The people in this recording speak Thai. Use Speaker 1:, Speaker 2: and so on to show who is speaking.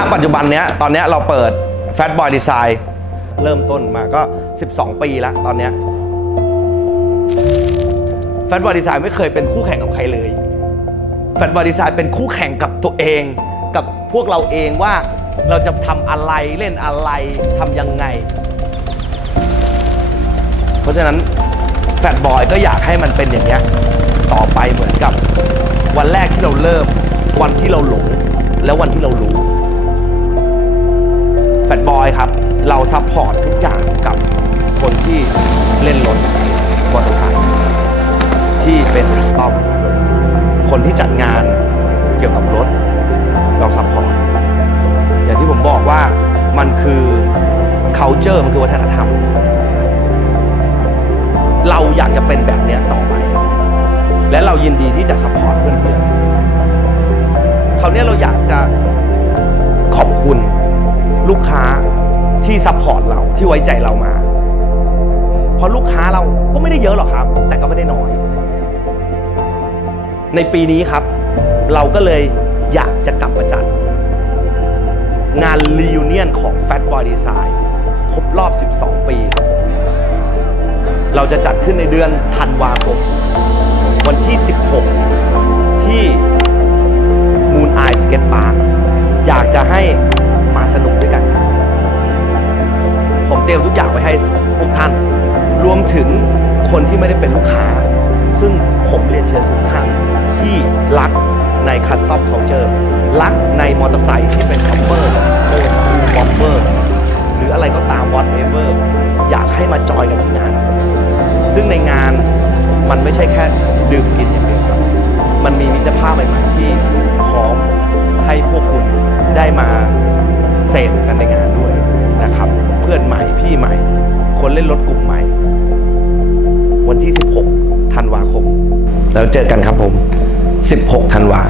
Speaker 1: ณปัจจุบันเนี้ยตอนเนี้ยเราเปิด Fat Boy Design เริ่มต้นมาก็ 12 ปีแล้วตอนเนี้ย Fat Boy Design ไม่เคยเป็นคู่แข่งกับใครเลย Fat Boy Design เป็นคู่แข่งกับตัวเอง กับพวกเราเองว่าเราจะทำอะไรเล่นอะไรทำยังไง เพราะฉะนั้นแฟตบอยก็อยากให้มันเป็นอย่างเงี้ยต่อไปเหมือนกับ วันแรกที่เราเริ่ม วันที่เราหลง แล้ววันที่เรารู้ แฟตบอยครับ เราซัพพอร์ตทุกอย่างกับคนที่เล่นรถมอเตอร์ไซค์ที่เป็นคัสตอมคนที่จัดงานเกี่ยวกับรถ เราซัพพอร์ตอย่างที่ผมบอกว่ามันคือ culture มันคือวัฒนธรรม เราอยากจะเป็นแบบเนี้ยต่อไป และเรายินดีที่จะซัพพอร์ตเพื่อนๆคราวนี้เราอยากจะขอบคุณ ลูกค้าที่ซัพพอร์ตเราที่ไว้ใจเรามา เพราะลูกค้าเราก็ไม่ได้เยอะหรอกครับ แต่ก็ไม่ได้น้อย ในปีนี้ครับ เราก็เลยอยากจะกลับมาจัด งาน reunion ของ Fat Boy Design ครบรอบ 12 ปีครับผมเราจะจัดขึ้นในเดือนธันวาคมวันที่ 16 ถึงคนที่ไม่ได้เป็นลูกค้า ซึ่งผมเรียนเชิญทุกท่านที่รักใน Custom Culture รักในมอเตอร์ไซค์ที่เป็นคอมเมอร์โอสคูบอมเบอร์หรืออะไรก็ตาม whatever อยากให้มาจอยกันที่งาน ซึ่งในงานมันไม่ใช่แค่ดื่มกินอย่างเดียวครับ มันมีมิตรภาพใหม่ๆที่พร้อมให้พวกคุณได้มาเสพกันในงานด้วย แล้วเจอกันครับผม 16ธันวา